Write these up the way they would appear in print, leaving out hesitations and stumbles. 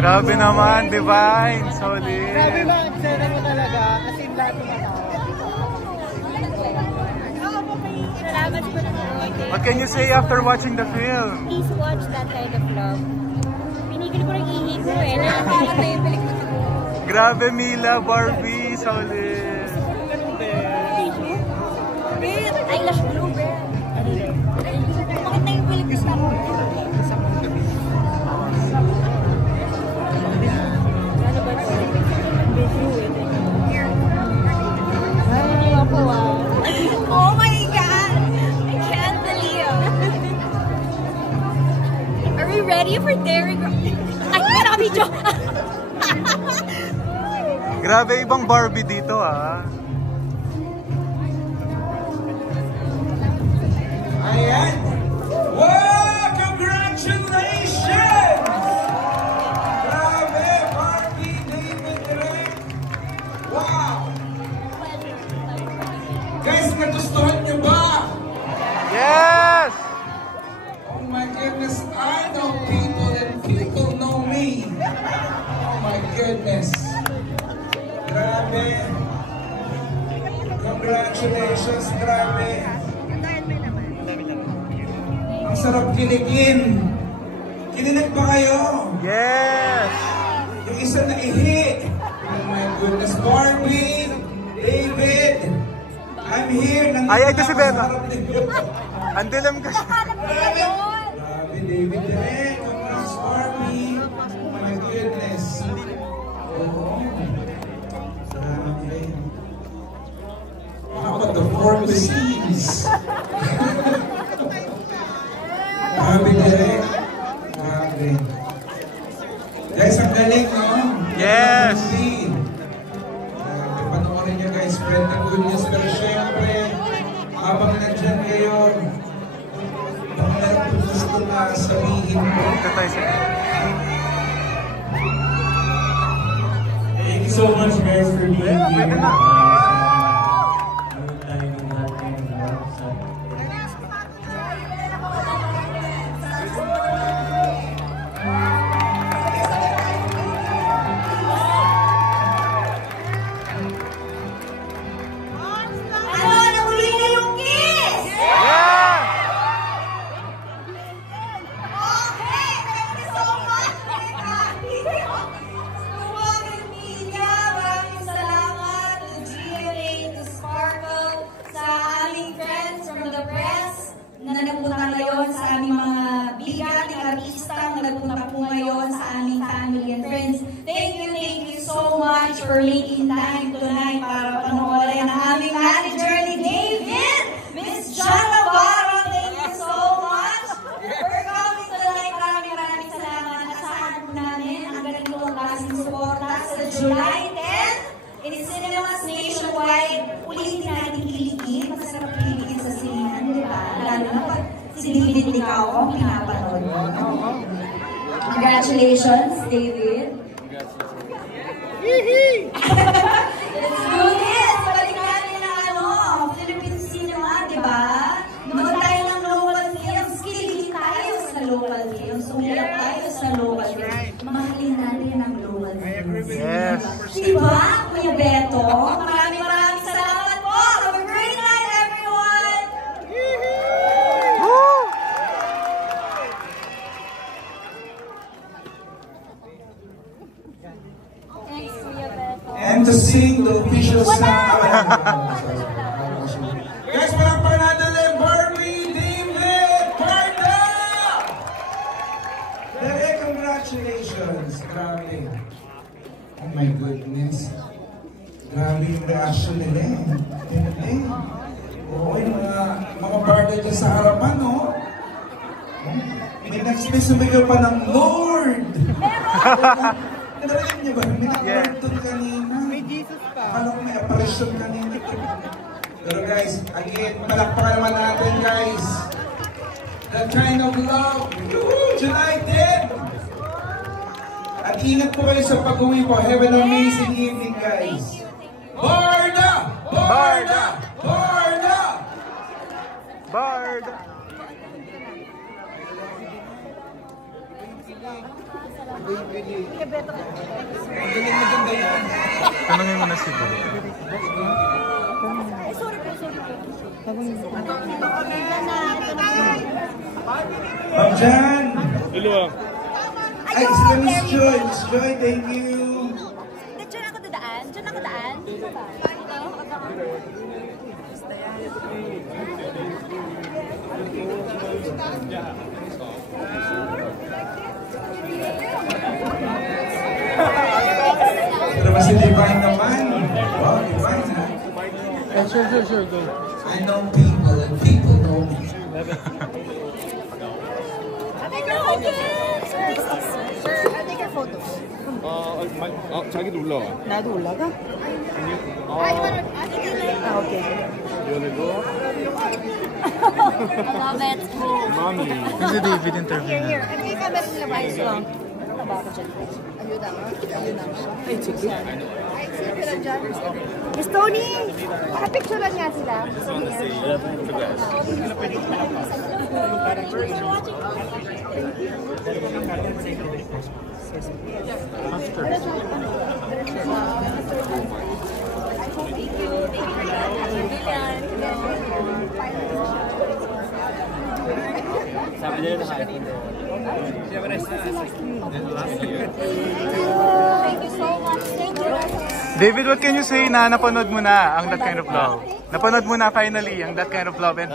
Grabe naman, Divine. Solid. Grabe ba, eksena mo talaga. As in, lahat mo What can you say after watching the film? Please watch that kind of love. Pinigil ko rin ihi ko eh. Nakakala ko yung pelikula ko. Grabe, Mila, Barbie. Solid. Eyelash blue, bro. Bakit na yung pelikula ko? Oh my God! I can't believe. Are we ready for Derek? Ay, nakabidyo! Grabe, ibang Barbie dito ah. Ayan! Wow! Congratulations! Grabe! Barbie, David, Derek! Wow! Guys, nagustuhan niyo ba? Yes! Oh my goodness, I know people and people know me. Oh my goodness. Grabe. Congratulations, grabe. Ang sarap kiligin. Kinilig ba kayo? Yes! Yung isa na ihi. Oh my goodness, Barbie, David, I'm here. Ay, ito si Beba. Andilam kasi. Grabe, David, Derek. Congrats, Barbie. Oh my goodness. Oh. Grabe. How about the four seas? Grabe, Derek. Grabe. Guys, ang galing, no? Yes! Grabe, panoorin nyo guys, spread the good news. Pero syempre, habang nandyan kayo, baka meron po gusto na sabihin ko. Thank you so much guys for being here. na nagpunta ngayon sa aming mga bigating artista na nagpunta po ngayon sa aming family and friends. Thank you so much for making time tonight para panoorin ang aming manager ni David, Miss John Navarro. Thank you so much for coming tonight. Maraming salamat. Asahan po namin ang ganitong klaseng suporta sa July 10 in cinemas nationwide. Ulitin natin kiligin. Masarap kiligin sa sinihan, di ba? Lalo na pag sinilid ikaw ang pinapanood mo. Congratulations, David. Let's do this! Balik natin na Philippine cinema, di ba? Naman tayo ng local films. Kiligin tayo sa local films. Sumilap tayo sa local films. Mahalin natin ang local films. Yes. Diba, Kuya Beto? Maraming salamat po! Have a great night, everyone! Woo! Thanks, Kuya Beto. And to sing the official song. Guys, palakpakan natin ulit, Barbie, David, Barda! Derek, congratulations. Grabe. Oh my goodness. Grabe yung reaction nila eh. Oo, yung mga Barda dyan sa harapan, no? May sumigaw pa ng Lord! Narinig niyo ba? May nag-Lord doon kanina. May Jesus pa. Akala ko may apparition kanina. Pero guys, again, palakpakan naman natin guys. That kind of love. Woohoo! July 10! At ingat po kayo sa pag-uwi po. Have an amazing evening guys. Barda! Barda! Barda! Barda! Maganda yan. Tanungin mo na si Bo. Ma'am Jan! Dalawa. Ay, sila Miss Joy. Miss Joy, thank you. Diyan ako dadaan? Diyan ako daan? Dito ba? Pero mas si Divine naman. Wow, Divine ha? Sure, go. I know people and people know me. 자기도 올라와. 나도 올라가? 오케이. Love it. Mami. Kasi David interview na. Hindi ka ba sila ayos lang? Miss Tony, pakapicturean nga sila. Sabi nila na kaya. Thank you so much. Thank you. David, what can you say na napanood mo na ang That Kind of Love? Napanood mo na finally ang That Kind of Love and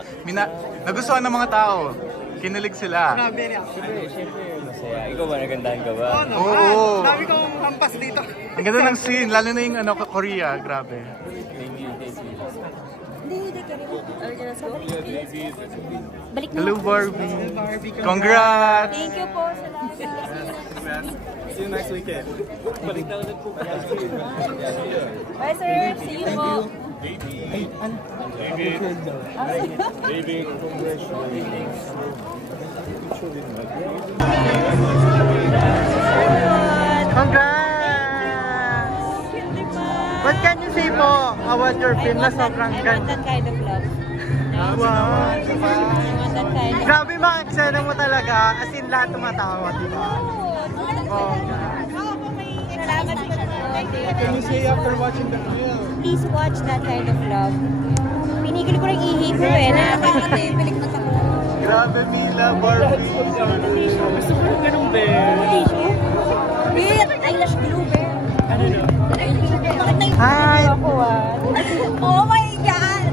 nagustuhan ng mga tao. Kinilig sila. Siyempre, masaya. Ikaw ba, nagandahan ka ba? Oo. Dami kong hampas dito. Ang ganda ng scene, lalo na yung Korea, grabe. Thank you. Balik na. Hello Barbie. Congrats! Thank you po sa lahat. See you next weekend. Balik na ulit po. Bye sir. See you po. David, congratulations. Congrats! What can you say po about your film na sobrang I want ganda? that kind of love. Wow! I want that kind of Grabe mga eksena mo talaga, as in lahat tumatawa, di ba? Oh. Salamat po. Can you say after watching the film? Please watch That Kind of Love. Pinigil ko rin ihi ko eh. Nakakatipilik na ako. Grabe Mila, Barbie. Gusto ko rin ganun, be. Tissue? Wait! Eyelash glue, bear. Hi! Ako ah. Oh my God!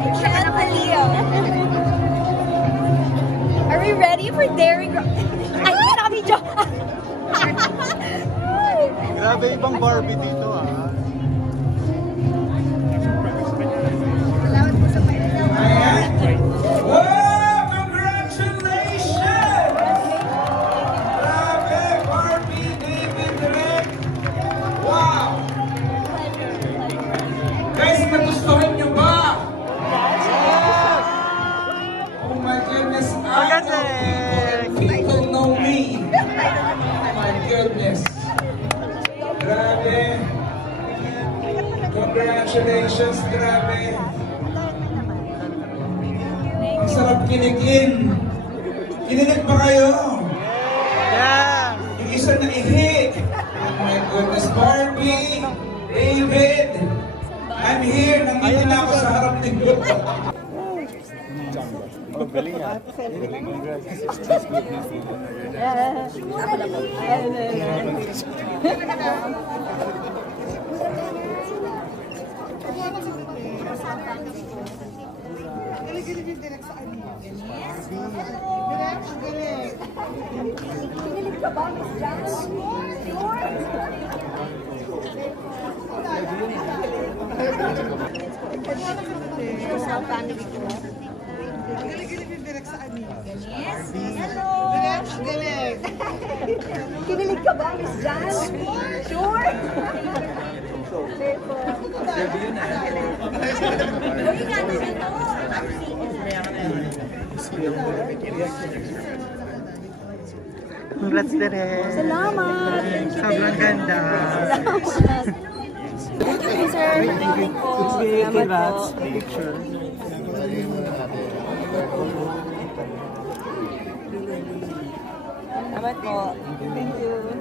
I can't believe. Are we ready for Dairy Girl? Ay, marami dyan! Grabe ibang Barbie dito ah. Wow! Congratulations! Grabe, Barbie, David, Direk. Wow! Guys, nagustuhan niyo ba? Oh my goodness. I know people know me. Oh my goodness. Grabe. Congratulations, grabe. Ang sarap kinigin. Kinilig ba kayo? Yeah! Yung isa na ihi. Oh my goodness, Barbie, David, I'm here. Nandito na ako sa harap ni Good. Galing ah. Yes. Hello. Kinilig ka ba, Miss Jan? Sure. Uy, nga naman ito. Congrats Direk! Salamat. Sobrang ganda! Thank you, sir. Thank you po. Salamat po. Picture. Salamat po. Thank you.